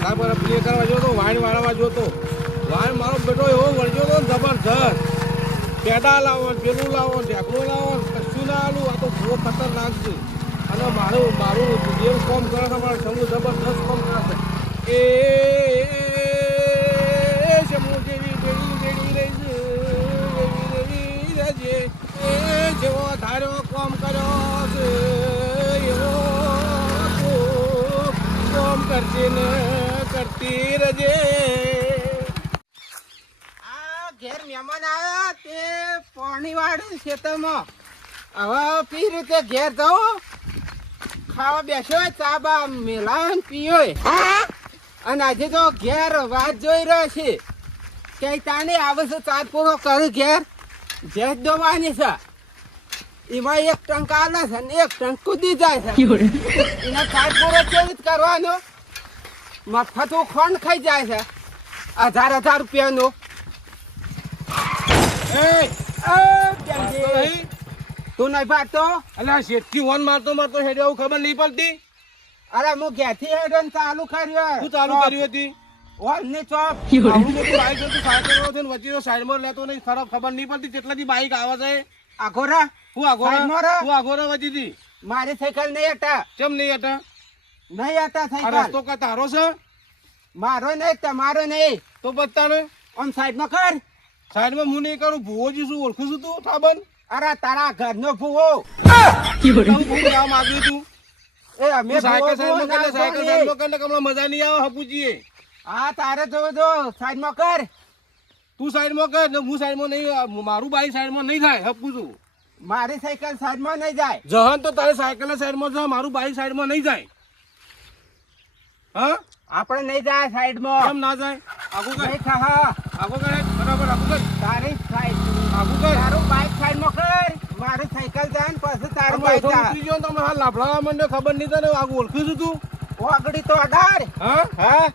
માથા પર પ્લે કરવા જો તો વાઈન વાળવા જોતો વાઈન મારો બેટો એવો વળજો તો જબરજસ્ત પેડા લાવો પેલું લાવો ઢેકડું લાવો કશું ના આલું આ તો બહુ ખતરનાક છે અને મારું દેવ કોમ કરે છે મારું સમૂહ જબરદસ્ત કોમ કરે છે એ સમૂહ જેવી બેડી બેડી રહી છે એ જેવો ધાર્યો કોમ કર્યો છે એવો કોમ કરશે ને કરતી રજે ઘેર મહેમાન આવ્યા તે પાણી વાળું ખેતરમાં હવે પી રીતે ઘેર જાઓ ખાવા બેસ્યો ચા બા મેલાવે ને પીયો અને આજે તો ઘેર વાત જોઈ રહ્યો છે કે તાને આવે છે ચાર પૂરો કરું ઘેર ભેંસ દોવાની છે એમાં એક ટંક આલે છે ને એક ટંક કૂદી જાય છે એના ચાર પૂરો કેવી રીતે કરવાનો મફતું ખોંડ ખાઈ જાય છે 1000 રૂપિયાનું તું નહીં પાડતો અલ્યા શેઠથી વન મારતો મારતો હેડે એવું ખબર નહીં પડતી અરે હું ઘેરથી હેડે ચાલુ કર્યું શું ચાલુ કર્યું હતી ઓલની ચોપ આવું મોટું બાઈક હતું સાયકલ છે ને વચ્ચે સાઈડમાં લેતો નહીં ખબર નહીં પડતી કેટલાથી બાઈક આવે છે આઘોરા હું આગોરા વચ્ચેથી મારી સાયકલ નહીં હતા કેમ નહીં હતા નહીં હતા આ સાયકલ રસ્તો કા તારો છે મારો નહીં તમારો નહીં તો બતાને આમ સાઈડમાં કર સાઈડમાં હું નહીં કરું ભૂવોજી શું ઓળખું છું તું ઠાબન અરે તારા ઘરનો ભૂવો હું જવા માંગ્યું તું એ અમે સાયકલ ભૂવો સાઈડમાં કરીને કમલા મજા નહીં આવે હપુજીએ હા તારે જો સાઈડમાં કર તું સાઈડમાં કર ને હું સાઈડમાં નહીં મારું બાઈક સાઈડમાં નહીં થાય હપું છું મારી સાયકલ સાઈડમાં નહીં જાય જહન તો તારે સાયકલ સાઈડમાં છે મારું બાઈક સાઈડમાં નહીં જાય હા આપણે નહીં જાય સાઈડમાં કેમ ના જાય આગું કર નહીં થા આગું કર બરાબર આગું કર તારી સાઈડ આગું કર તારું બાઈક સાઈડમાં કર મારું સાયકલ જાય ને પછી તારું બાઈક જાય ઉતરી ગયો ને તમે હાલ લાફડા માંડે ખબર નહીં તને આગું ઓળખ્યું છું તું ઓગળી તો અડાર હા હા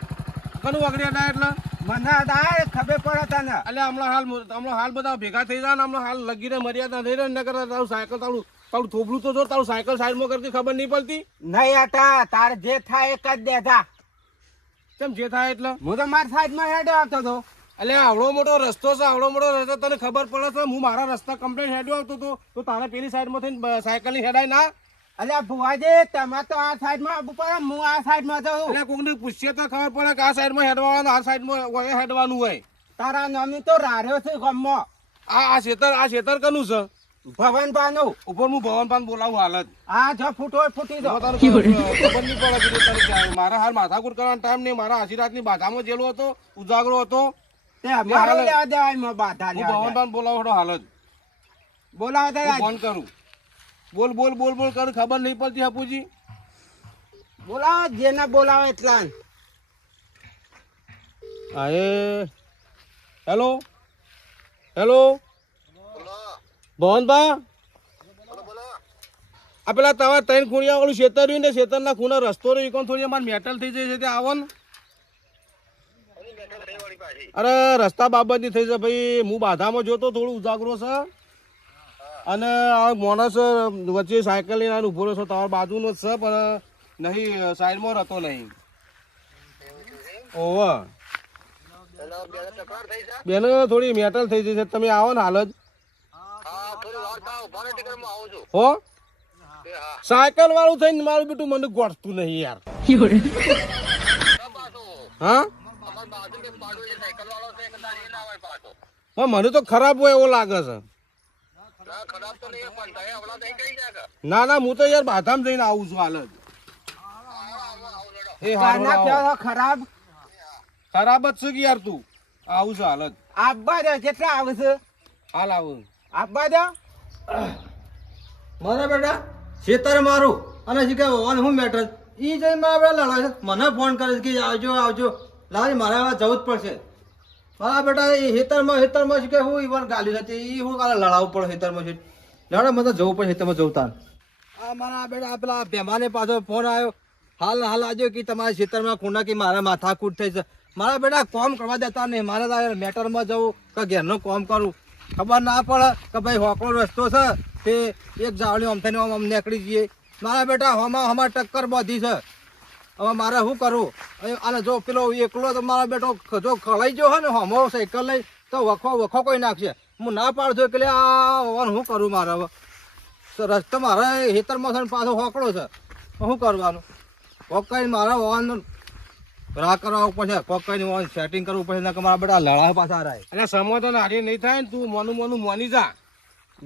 કનું વાગડી અડા એટલે મને અડાર ખબર પડે તને એટલે હમણાં હાલ બધા ભેગા થઈ જાય ને હમણાં હાલ લગીને મર્યાદા થઈ રહે ને કરતા તારું સાયકલ તારું થોભલું તો જો તારું સાયકલ સાઈડમાં કરતી ખબર નહીં પડતી નહીં અટા તાર જે થાય એક જ દેતા કેમ જે થાય એટલે હું તો મારી સાઈડમાં હેડે આવતો હતો એટલે આવડો મોટો રસ્તો છે આવડો મોટો રસ્તો તને ખબર પડે છે હું મારા રસ્તા કમ્પ્લીટ હેડ્યો આવતો હતો તો તારે પેલી સાઈડમાં થઈને સાયકલની હેડાય ના અલ્યા ભુવાજી તમે તો આ સાઈડમાં આવવું પડે હું આ સાઈડમાં જાઉં એટલે કોઈને પૂછીએ તો ખબર પડે કે આ સાઈડમાં હેડવાનું આ સાઈડમાં હેડવાનું હોય તારા નામની તો રાર્યો છે ગામમાં આ ખેતર કનું છે ભવનભાનું ઉપર હું ભવનભાન બોલાવું હાલત આ જો ફૂટો ફૂટી દો ખબર નહીં પડે મારા હાલ માથાકૂટ કરવાનો ટાઈમ નહીં મારા આશીર્વાદની બાધામાં જેલો હતો ઉજાગરો હતો તે અમારો લેવા દેવાય બાધા હું ભવનભાન બોલાવો હાલત બોલાવો દે ફોન કરું બોલ કર ખબર નહીં પડતી હપુજી બોલાવો જેને બોલાવો એટલા હા હેલો ભવનભા આ પેલા તમારે 3 ખૂણિયા વાળું ખેતર રહ્યું ને ખેતરના ખૂણા રસ્તો રહ્યો કોણ થોડી અમારે મેટલ થઈ જાય છે તે આવો ને અરે રસ્તા બાબતની થઈ છે ભાઈ હું બાધામાં જોતો થોડું ઉજાગરો છે અને આ માણસ વચ્ચે સાયકલ લઈને ઉભો રહ્યો છે તમારા બાજુનો જ છે પણ નહીં સાઈડમાં રહેતો નહીં ઓવ બેન થોડી મેટલ થઈ જશે તમે આવો ને હાલ જ હો સાયકલ વાળું થઈને મારું બેટું મને ગોઠતું નહીં યાર હા મને તો ખરાબ હોય એવો લાગે છે ના હું તો યાર બાધામ જઈને આવું છું હાલ ખરાબ ખરાબ જ છે કે યાર તું આવું છું હાલ આબા દે કેટલા આવે છે હાલ આવું આબા દે મારા બેટા ખેતર મારું અને શું કે હું મેટર ઈ જઈને મારા બેટા લડાય છે મને ફોન કરે છે કે આવજો લાવજી મારે હવે જવું જ પડશે મારા બેટા એ ખેતરમાં શું કે હું ઈવન ગાલ્યું નથી એ હું કાલે લડાવવું પડે ખેતરમાં છે લડે મને જવું પડે ખેતરમાં જવું તાર આ મારા બેટા પેલા ભેમાને પાછો ફોન આવ્યો હાલ આજ્યો કે તમારા ખેતરમાં ખૂણા કે મારા માથાકૂટ થઈ છે મારા બેટા કોમ કરવા દેતા નહીં મારે તારે મેટરમાં જવું કે ઘેરનું કોમ કરું ખબર ના પડે કે ભાઈ હોકળો રસ્તો છે તે એક જાવડી આમ થઈને આમ નીકળી જઈએ મારા બેટા હમા ટક્કર બાંધી છે હવે મારે શું કરવું? અને જો પેલો એકલો તો મારો બેટો જો ખલાઈ ગયો હોય ને હમો સાયકલ લઈ તો વખો કોઈ નાખશે. હું ના પાડતો એટલે આ હવે શું કરું મારે? હવે રસ્તો મારે ખેતરમાં છે ને પાછો હોકડો છે, શું કરવાનું? કોકાઈ મારા વાહન રાહ કરવા પડશે, કોકાઈ સેટિંગ કરવું પડશે, કે મારા બેટા લડા પાછા રહે. અને સમો તો નારી નહીં થાય ને, તું મોનું મોની જા.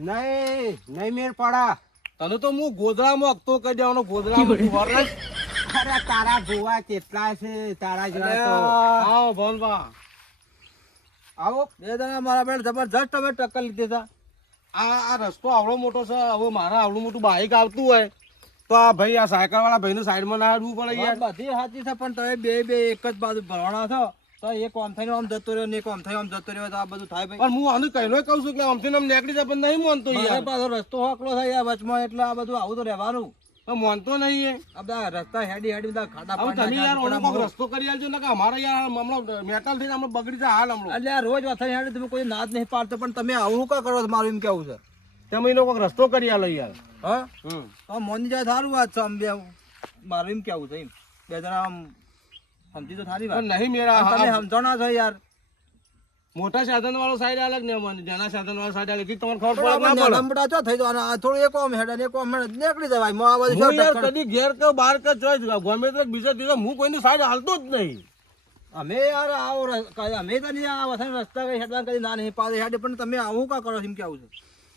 નહીં મેળ પડા. તને તો હું ગોધરામાં હકતો કહી દેવાનો, ગોધરામાં વરસ. અરે તારા ભુવા કેટલા છે તારા જેવા તો. આવો ભવનભા, આવો બે જણા મારા બેટા જબરજસ્ત તમે ટક્કર લીધી હતા. આ રસ્તો આવડો મોટો છે, હવે મારે આવડું મોટું બાઈક આવતું હોય તો આ ભાઈ આ સાયકલ વાળા ભાઈને સાઈડમાં ના હાડવું પડે યાર. બધી સાચી છે, પણ તમે બે એક જ બાજુ ભરવાના છો તો એક આમ થઈને આમ જતો રહ્યો ને એક આમ થઈને આમ જતો રહ્યો તો આ બધું થાય ભાઈ. પણ હું આનું કહીને કહું છું કે આમથી આમ નીકળી જાય, પણ નહીં માનતો મારે યાર. પાછો રસ્તો હોકલો થાય યાર વચમાં, એટલે આ બધું આવું તો રહેવાનું. પણ માનતો નહીં એ. આ બધા રસ્તા હેડી બધા ખાડા હવે તમે પાણી યાર ઓનો નાખ્યા કોક રસ્તો કરી આલજો ને, કે અમારા યાર હમણાં મેટલ થઈને હમણાં બગડી જાય હાલ હમણાં. એટલે આ રોજ વથાઈ હેડી તમે કોઈ નાદ નહીં પાડતો, પણ તમે આવું કા કરો છો? મારું એમ કેવું છે. તમે એ લોકો રસ્તો કરી આલો યાર. હા હા, મોની જાય સારું વાત છે. આમ બે મારું એમ કેવું છે, એમ બે જણા આમ સમજી તો સારી વાત. પણ નહીં મેરા તમે સમજણા છો યાર. મોટા સાધન વાળો સાઈડ અલગ ને મને નાના સાધન વાળો સાઈડ અલગ, તમને ખબર પડે ના પડે? લંબડા ચો થઈ જવાના, આ થોડું એક ઓમ હેડે ને એક ઓમ હેડે નીકળી જવાય. મો આ બધું હું શું યાર ટક્કર? કદી ઘેર કે બહાર કે જોઈ ગમે તે બીજા દિવસે હું કોઈની સાઈડ હાલતો જ નહીં. અમે યાર આવો અમે તો નહીં આ વથાણ રસ્તા કઈ હેડવા કદી ના નહીં પાડે હેડે, પણ તમે આવું કા કરો છો એમ કેવું છે?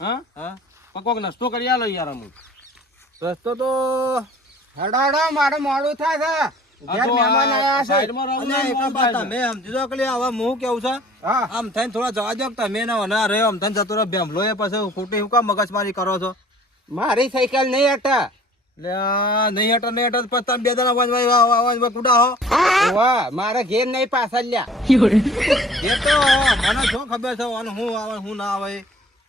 હા હા, પણ કોક નાસ્તો કરી આલો યાર અમુક. રસ્તો તો હડાડો મારે મોડું થાય છે. ઘેર મહેમાન આયા છે. સાઈડમાં રહું અને ને એક મોડું વાત થાય તમે સમજી દો કે હવે હું કેવું છે, હા આમ થઈને થોડા જવા દો. તમે ના રહ્યો આમ થઈને જતો રહ્યો બેમલો એ પછી ખોટી શું કામ મગજમારી કરો છો? મારી સાયકલ નહીં હટા. એટલે નહીં હટો નહીં હટો પછી તમે બે જણા વાંચવા કુડા હો. વાહ મારા ઘેર નહીં પાછળ લ્યા. એ તો મને શું ખબર છે અને હું આવે હું ના આવે.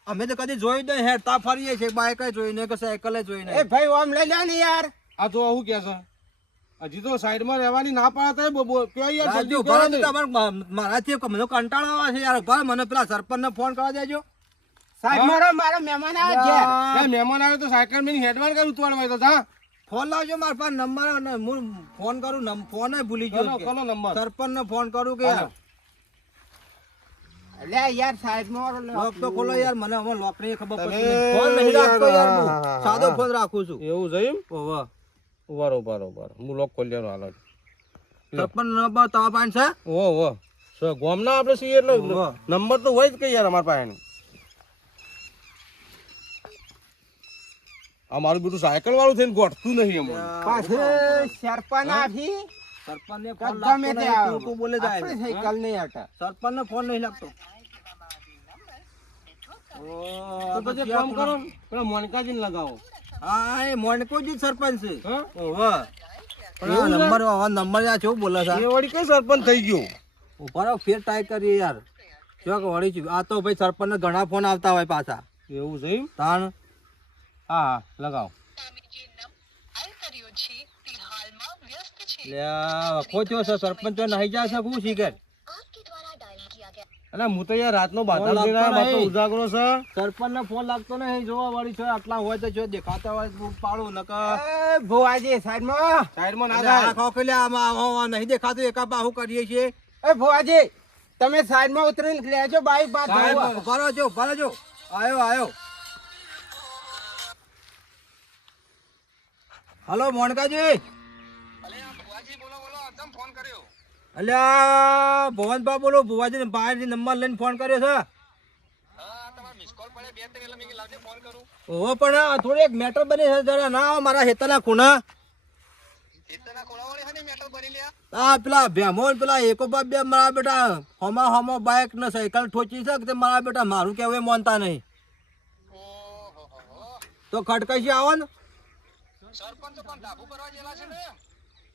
અમે તો કદી જોઈ નહીં હેડતા ફરીએ છીએ, બાઇક જોઈ ને કે સાયકલ જોઈ એ ને. ભાઈ ઓમ લઈ લે ને યાર. આ તો આવું કે છે, હજી તો સાઈડમાં રહેવાની ના પાડતા કયો યાર રાજુ જલ્દી ઉભા કરો રહો ને. તો તમારે મારાથી મને કંટાળો આવે છે યાર. ઉભા રહો, મને પેલા સરપંચને ફોન કરવા દેજો. સાહેબ મારો મારો મહેમાન આવ્યા ઘેર. યાર મહેમાન આવે તો સાયકલ મેં હેડવાન કરું ઉતવાડવા તો જા. ફોન લાવજો મારા પાસે નંબર, હું ફોન કરું. ફોન ભૂલી ગયો. કોનો નંબર? સરપંચને ફોન કરું કે યાર લે યાર સાહેબ મારો લોક તો ખોલો યાર. મને હવે લોક ની ખબર તમે પડતી નથી. ફોન નહીં રાખતો યાર, હું યાર. સાદો ફોન રાખું છું. એવું છે એમ? ઓહો. બરોબર હું લોક ખોલ્યાનો હાલ. સરપંચ નંબર તમારા પાસે છે? ઓહો ગોમના આપણે છીએ એટલે ઓહો. નંબર તો હોય જ કે યાર અમારા પાસે. આ મારું બધું સાયકલ વાળું થઈને ગોઠતું નહીં એમ. પાછું સરપંચ આપી સરપંચને ફોન ગમે લાગતો તે નહીં, આવે. તું તું બોલે જાય. આપણી સાયકલ નહીં હટા. સરપંચને ફોન નહીં લાગતો. તો પછી કામ કરો ને, પેલા મોનકાજીને લગાવો. હા, એ મોનકોજી સરપંચ છે. હા? ઓહો. પણ આ એવું છે? નંબર આ કેવું બોલે છે? એ વળી કઈ સરપંચ થઈ ગયો? ઉભા રહો, ફેર ટ્રાય કરીએ યાર. જો કે વળી છું. આ તો ભાઈ સરપંચને ઘણા ફોન આવતા હોય પાછા. એવું છે એમ? તાણ હા લગાવો. લે વખો થયો છે સરપંચ તો નહીં જાય છે શું શીખર? અરે હું તો યાર રાતનો બાધા ફોન લઈને લાગતો આવ્યો, મારો તો નહીં. ઉજાગરો છે. સરપંચને ફોન લાગતો નહીં, જોવા વાળી છે. આટલા હોય તો જો દેખાતા હોય તો પાડું નકર એ ભુવાજી સાઈડ માં. સાઈડમાં ના અરે થાય. આ ખોખલે આમાં નહીં દેખાતું એકા બાહુ કરીએ છીએ. એ ભુવાજી તમે સાઈડ માં ઉતરીને લેજો બાઈક બાદ સાહેબ, ધોવા. ઉભા રહો છો, ઉભા રહો છો. આયો હલો મોનકાજી. અલ્યા ભુવનભા બોલો. ભુવાજી બહારથી નંબર લઈને ફોન કર્યો છે. ઓહો, પણ આ થોડી એક મેટર બની છે જરા ના આવો મારા હેતરના ખૂણા. હા, પેલા ભેમો ને પેલા એકો બાપ બે મારા બેટા હોમા બાઇક ને સાયકલ ઠોચી છે કે તે મારા બેટા મારું કેવું એ માનતા નહીં. તો ખટકાઈ આવો ને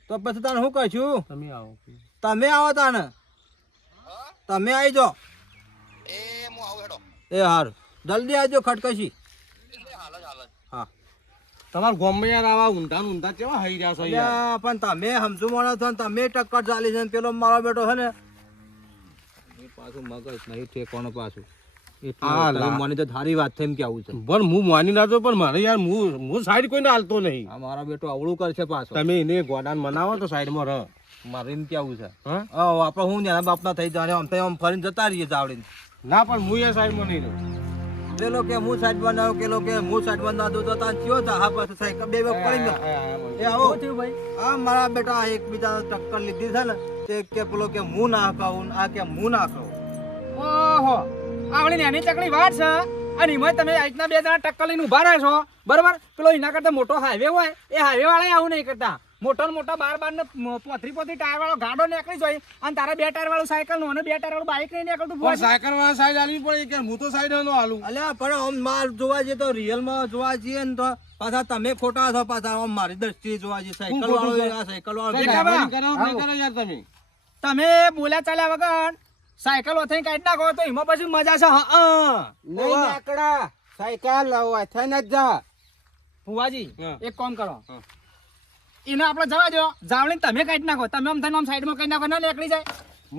તો પછી તાને શું કહીશું? તમે આવો. તમે આવો તાને, તમે આવી જાઓ. એ હારું, જલ્દી આવજો ખટકાશી. હા, તમારા ગામમાં યાર આવા ઊંધા કેવા હઈ રહ્યા છો યાર? અલ્યા, પણ તમે સમજુ માણસ છો ને તમે ટક્કર ચાલી છે ને પેલો મારો બેટો છે ને એ પાછું મગજ નહીં ઠેકોણું પાછું. હા, એટલે લા. મને તો થારી વાત થઈ એમ કેવું છે. પણ હું માની ના જો, પણ મારે યાર હું સાઈડ કોઈને હાલતો નહીં. આ મારો બેટો અવળું કરશે પાછો. તમે એને ગોડાન મનાવો તો સાઈડમાં રહો. મારે એમ કેવું છે. હા? આપણે હું ને એના બાપના થઈ જાય આમ તો આમ ફરીને જતા રહીએ જાવડીને. ના, પણ હું એ સાઈડમાં નહીં રહું. પેલો કે હું સાઈડ બનાવ્યો, પેલો કે હું સાઈડ બનાવ્યો, તો તાર ચિયો થા? હા, પાછું સાઈડ બે બે પડી ગયો. એ આવો આ મારા બેટા એકબીજા ટક્કર લીધી છે ને, તે કે પેલો કે હું ના ખાઉં, આ કે હું ના ખાઉં. ઓહો આવડી નાની ચકડી વાત છે અને એમાં તમે આજના બે જણા ટક્કર લઈને ઉભા રહ્યા છો બરોબર. પેલો એના કરતા મોટો હાઈવે હોય એ હાઈવે વાળા આવું નહીં કરતા. મોટો ને મોટા 12 ને 35 ટાયર વાળો ગાડો નીકળી જાય અને તારા 2 ટાયર વાળું સાયકલ નું અને 2 ટાયર વાળું બાઇક નહીં નીકળતું. પણ સાયકલ વાળા સાઈડ હાલવી પડે કે હું તો સાઈડ નો હાલું. અલ્યા પણ આમ માર જોવા જઈએ તો રિયલ માં જોવા જઈએ ને તો પાછા તમે ખોટા છો. પાછા આમ મારી દ્રષ્ટિએ જોવા જઈએ સાયકલ હું ખોટું વાળો છું? આ સાયકલ વાળો દેખાવા. કરો નહીં કરો યાર તમે. તમે બોલ્યા ચાલ્યા વગર સાયકલ ઓથઈ કાઢી નાખો તો એમાં પછી મજા છે. નહીં નીકળા સાયકલ અથાઈ જ જા. ભુવાજી હા. એક કામ કરો હા. એને આપણે જવા દો. જાવડીને તમે કાઢી નાખો. તમે આમ થઈને આમ સાઈડમાં કાઢી નાખો ના નીકળી જાય.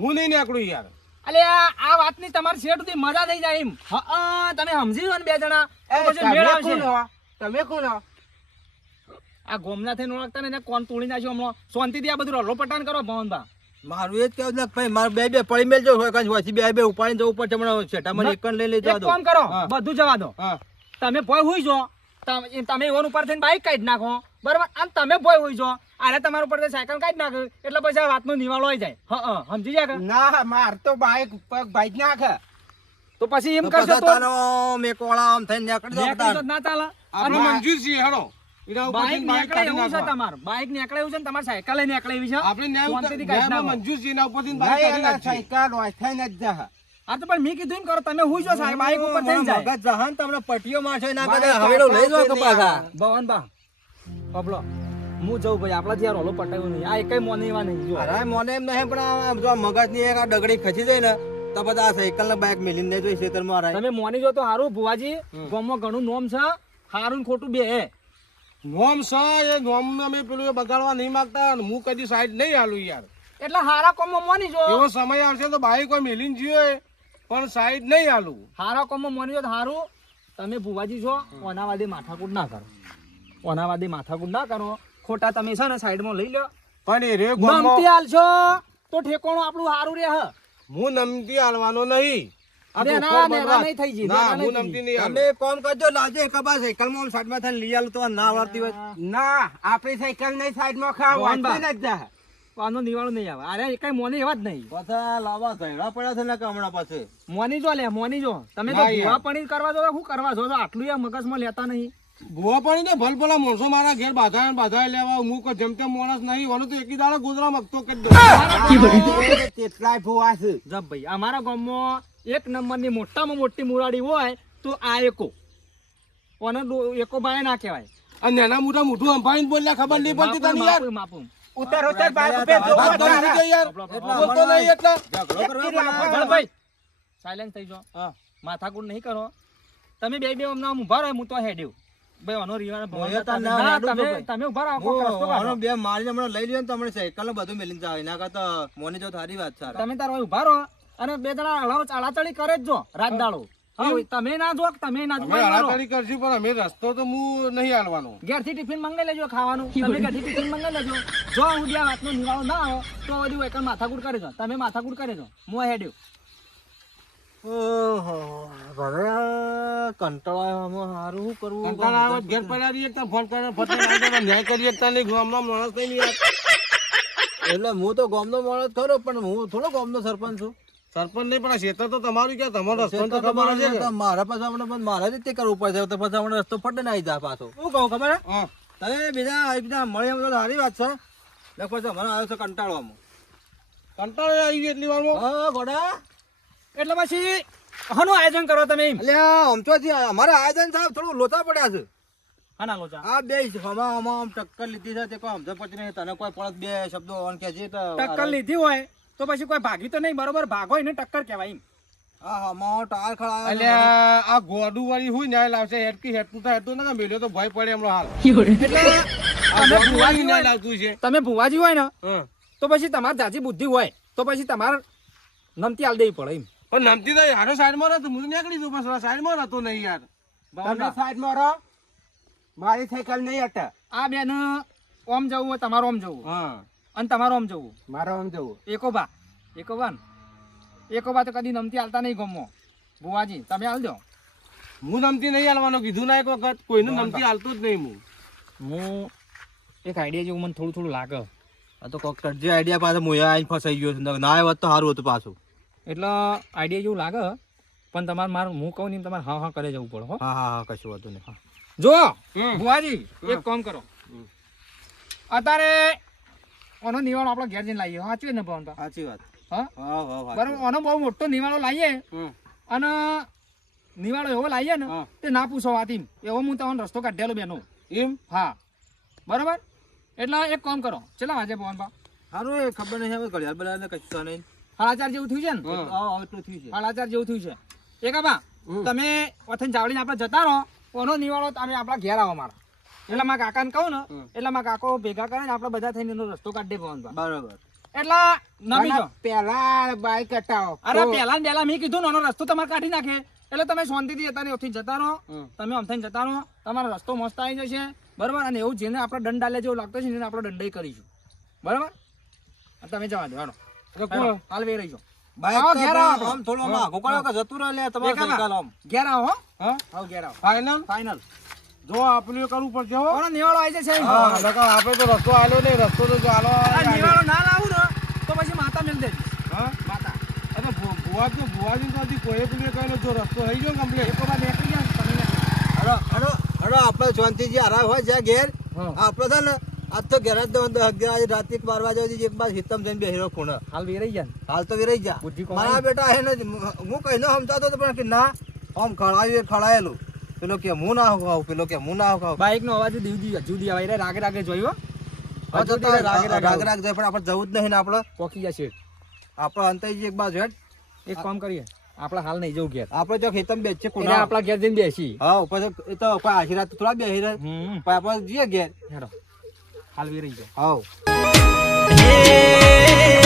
હું નહીં નીકળું યાર. અલે આ વાતની તમારી શેઠ સુધી મજા થઈ જાય એમ. તમે સમજી લો ને બે જણા તો પછી તમે મેળ આવશે. કોણ હો? તમે કોણ હો? આ ગોમના થઈને ઓળખતા ને એને કોણ તોડી નાખ્યો હમણાં. શાંતિથી આ બધું રલો પટાન કરો ભવનભા. મારું એ જ કેવું છે કે ભાઈ મારે બે બે પડી મેલજો હોય કાંઈ હોયથી બે ઉપાડીને જવું પડશે. હમણાં શેઠામાં એક લઈ લઈ જવા એક દો. કામ કરો હા. બધું જવા દો. હા. તમે ભોય હોઈ જો તમે એવન ઉપર થઈને બાઈક કાઢી નાખો બરાબર. અને તમે ભોય હોઈ જો અરે તમારા ઉપર સાયકલ કાઢી નાખો એટલે પછી આ વાતનો નિવાળો આવી જાય. હા સમજી જાય કે? ના માર તો બાઈક પગ ભાઈ નાખે. તો પછી એમ તો કરશો પાછા તો તાનો મેકોળા આમ થઈને નીકળી જાઓ નીકળી તો બધા. ના ચાલે. આપણે અને મંજૂર છીએ હેડો. એના ઉપરથી બાઈક બાઈક નીકળે કાઢી એવું છે નાખવા. તમારે. બાઈક નીકળે એવું છે ને તમારે સાયકલ નીકળે એવી છે. આપણે શાંતિથી કાઢી નાખો. મંજૂર છીએ એના ઉપરથી બાઈક નહીં કાઢી એલા નાખીએ. સાયકલ અથાઈ જ જા. હા તો પણ મેં કીધું એમ કરો તમે હુઈ જો સાહેબ બાઈક ઉપર થઈને જાય. મગજ જહાન તમને પટ્ટીઓ મારશે ના બાઈક કરે હવેડો લઈ જાઓ કે કાઢવા પાછા. ભવન બા પબલો હું જઉં ભાઈ આપણા ત્યાં રોલો પટાયું નહીં. આ એકઈ મોને એવા નહીં જો. અરે મને એમ નહીં પણ આ જો મગજની એક આ ડગડી ખસી જાય ને તો બધા આ સાયકલ ને બાઈક મેલીને નહીં જોઈ ખેતરમાં હરાય. તમે મોની જો તો હારું ભુવાજી ગામમાં ઘણું નોમ છે. હારું ને ખોટું બે હે. નોમ છે એ નોમ અમે પેલું એ બગાડવા નહીં માંગતા અને હું કદી સાઈડ નહીં હાલું યાર. એટલે હારા કોમમાં મોની જો. એવો સમય આવશે તો બાઈક કોઈ મેલીને જીવે પણ સાઈડ નહીં હાલું. હારા કોમમાં મોની જો તો હારું. તમે ભુવાજી છો ઓનાવાદી માથાકૂટ ના કરો. ઓનાવાદી માથાકૂટ ના કરો. ખોટા તમે છે ને સાઈડમાં લઈ લો. પણ એ રે નમતી ગામમાં હાલશો તો ઠેકોણું આપણું હારું રે હ. હું નમતી હાલવાનો નહીં. આ નેના- ધોકો નેના બરબાદ. નહીં થઈ જી, ના, નેના હું નહીં નમતી થઈ નહીં હાલું. તમે કોમ કરજો લાજે કબા સાયકલમાં આમ સાઈડમાં થઈને લઈ આલો તો ના આવડતી હોય. ના આપણી સાયકલ નહીં સાઈડમાં ખાવ ભગવાન બા. અથાઈ જ જા. આનો નિવાળો નહીં આવે. અરે એકઈ મોની એવા જ નહીં. પાછા લાવા ઝઘડા પડ્યા છે ને કે હમણાં પાસે. મોની જો લે મોની જો. તમે તો ના યાર. ભૂવા પડી કરવા જો તો શું કરવા જો છો? આટલું યાર મગજમાં લેતા નહીં. ભૂવા પડી ને ભલ ભલા માણસો મારા ઘેર બાધા લેવા હું કોઈ જેમ તેમ માણસ નહીં વાનું તો એકી દાડા ગોદરા મગતો કરી દઉં. કેટલાય ભૂવા છે. જબ ભાઈ અમારા ગામમાં એક નંબરની મોટામાં મોટી મુરાડી હોય તો આ એકો. ઓને એકો બાય ના કહેવાય. અને નાના મોટા મોઢું સંભાળીને બોલ્યા ખબર નહીં પડતી તને યાર. માપું. ઉતર ઉતર બાઈક ઉપર જો વાત તો નથી ગઈ યાર. બોલતો નહીં એટલે. ઝઘડો કરવા ચાલ પડે. ભાઈ સાયલેન્ટ થઈ જાઓ. માથાકૂટ નહીં કરો. તમે બે હમણાં ઉભા રહો હું તો હેડ્યું. ભાઈ આનો રિવાજ હું એ તો ના લાડુ છો ભાઈ. તમે ઉભા રહો. કોક રસ્તો હું કાઢો. આનો બે મારીને હમણાં લઈ લ્યો ને તો હમણાં સાયકલ ને બધું મેલીને જાવ. એના કરતા મોની જો થારી વાત સારી. તમે તારો ઉભા રહો અને બે જણા ચાળાચળી કરે જ જો રાત દાડો. હા તમે ના જો તમે ના અમે હરાતરી કરશું પણ અમે રસ્તો તો હું નહીં હાલવાનો. ઘેરથી ટિફિન મંગાઈ લેજો ખાવાનું. તમે ઘેરથી ટિફિન મંગાઈ લેજો. જો હું આ વાતનો નિવાળો ના આવે તો બધું એક માથાકૂટ કરે છો. તમે માથાકૂટ કરે છો. હું હેડ્યું. ઓહો ભલે આ કંટાળો આવ્યો. આમાં હારું શું કરવું? કંટાળા આવે ઘેર પડ્યા રહીએ એકતા ફોન કરીને ફટાફટ આવી જતા. ન્યાય કરી એકતા નહીં ગામના માણસ નહીં યાર. એટલે હું તો ગામનો માણસ ખરો પણ હું થોડો ગામનો સરપંચ છું. સરપંચ નહીં પણ આ ક્ષેત્ર તો તમારું ક્યાં તમારો રસ્તો તો ખબર હશે કે? મારા પાસે આપણે પણ મારા જ તે કરવું પડશે. તો પછી આપણે રસ્તો ફટે ને આવી જાય પાછો. શું કહું ખબર હે? હા. તમે બીજા મળી એમ તો સારી વાત છે. લખો છે મને આવ્યો છે કંટાળવામાં. કંટાળો આવી ગયો એટલી વારમાં. હા ગોડા એટલે પછી હનું આયોજન કરો તમે એમ. અલ્યા આમ તો અમારા આયોજન સાહેબ થોડું લોચા પડ્યા છે. હા ના લોચા. આ બે આમ ટક્કર લીધી છે તે કોઈ સમજ પડતી નહીં. તને કોઈ પડત બે શબ્દો ઓન કે છે તો ટક્કર લીધી હોય તો પછી કોઈ ભાગી તો નહીં. બરોબર ભાગો એને ટક્કર કહેવાય એમ. હા હા માં ટાર ખડા અલ્યા આ ગોડું વાળી હું ન્યાય લાવશે હેટકી હેટતું થાય હેટતું ના મેલ્યો તો ભય પડે એમનો હાલ. એટલે આ ગોડું વાળી ન્યાય લાવતું છે. તમે ભુવાજી હોય ને હા. તો પછી તમારે જાજી બુદ્ધિ હોય તો પછી તમારે નમતી આલ દેવી પડે એમ. પણ નમતી તો યારો સાઈડમાં રહેતો હું તો નીકળી દઉં પણ સાઈડમાં રહેતો નહીં યાર તમે સાઈડમાં રહો મારી સાયકલ નહીં હટે આ બેન ઓમ જવું હોય તમારું ઓમ જવું હા અને તમારું ઓમ જવું મારો આમ જવું એકોબા તો કદી નમતી હાલતા નહીં ગમો ભુવાજી તમે હાલ દો હું નમતી નહીં હાલવાનો કીધું ના એક વખત કોઈને નમતી હાલતો જ નહીં હું એક આઈડિયા જેવું મને થોડું થોડું લાગે આ તો કોક કરજે આઈડિયા પાછો મોયા આઈને ફસાઈ ગયો છે ના આવ્યો હોત તો સારું હતું પાછું એટલે આઈડિયા જેવું લાગે પણ તમારે મારું હું કહું ને તમારે હા કરે જવું પડે હો હા હા હા કશું હતું નહીં જો ભુવાજી એક કામ કરો અત્યારે ઓનો નિવાળો આપણો ઘેર જઈને લાવીએ સાચું ને ભવન સાચી વાત હા હા હા બરાબર ઓનો બહુ મોટો નિવાળો લાવીએ અને નિવાળો એવો લાવીએ ને તે ના પૂછો વાતી એવો હું તમને રસ્તો કાઢેલો બેનો એમ હા બરાબર એટલે એક કામ કરો ચલા આજે ભવન બા સારું એ ખબર નહીં હવે ઘડિયાળ બનાવીને કશું નહીં 4:30 જેવું થયું છે ને હા એટલું થયું છે 4:30 જેવું થયું છે એક બા તમે વથન જાવડીને આપણે જતા રહો ઓનો નિવાળો તમે આપણા ઘેર આવો મારા એટલે મારા કાકાને કહું ને એટલે મારા કાકો ભેગા કરે ને આપણે બધા થઈને એનો રસ્તો કાઢી દે ભવન બા બરાબર એટલે નમી જો પેલા બાઈક હટાવો અરે પેલા મેં કીધું ને એનો રસ્તો તમારે કાઢી નાખે એટલે તમે શાંતિથી અત્યારે જતા રહો તમે આમથી જતા રહો તમારો રસ્તો મસ્ત આવી જશે બરાબર અને એવું જેને આપણે દંડ આલે જેવું લાગતો છે ને એને આપણે દંડ કરીશું બરાબર તમે જવા દો હાલો હાલ વે રહીજો બાઈક આવો, તો ઘેર આવો આમ થોડું આમ આગો કરો કે જતું રહે લે તમારે એકામાં. સાયકલ આમ ઘેર આવો હો હા આવો ઘેર આવો ફાઇનલ ફાઇનલ જો આપણે કરવું પડશે હો ઓનો નિવાળો આવી જશે હા નકર આપણે તો રસ્તો આલ્યો નહીં રસ્તો તો ચાલો અરે નિવાળો ના લાવું ને તો પછી માતા મેલ દેજો હા માતા અરે ભુવાજી તો હજી કોઈ પેલું કહેલો જો રસ્તો થઈ ગયો કમ્પ્લીટ એક વાર નીકળી ગયા તમે નીકળી હડો હડો હડો આપણે શાંતિથી આરામ હોય જ્યાં ઘેર આપણે છે ને આજ તો ઘેર જ દો 11 રાતે 12 વાગે સુધી એક બાર હિતમ જઈને બેહીરો ખૂણે હાલ વે રહી ગયા હાલ તો વિરાઈ જા બુદ્ધિ કોણ મારા બેટા હે ને હું કહીને સમજાતો હતો પણ કે ના આમ ખળાયેલું પેલો કે હું ના ખાવ પેલો કે હું ના ખાવ બાઈક નો અવાજ જુદી આવે રાગે રાગે જોયો હા તો રાગ રાગ જાય પણ આપણે જવું જ નહીં ને આપણે પોકી જશે આપણે અંતઈ એક બાજુ હેડ એક કામ કરીએ આપણે હાલ નહીં જવું ઘેર આપણે જો ખેતમ બેચ છે એટલે ખૂણા આપણા ઘેર જઈને બેસી હા ઉપર એ તો કોઈ આશીર્વાદ તો થોડા બેહી રહે પણ આપણે જઈએ ઘેર હેડો હાલ વે રહી જાય હાવ Hey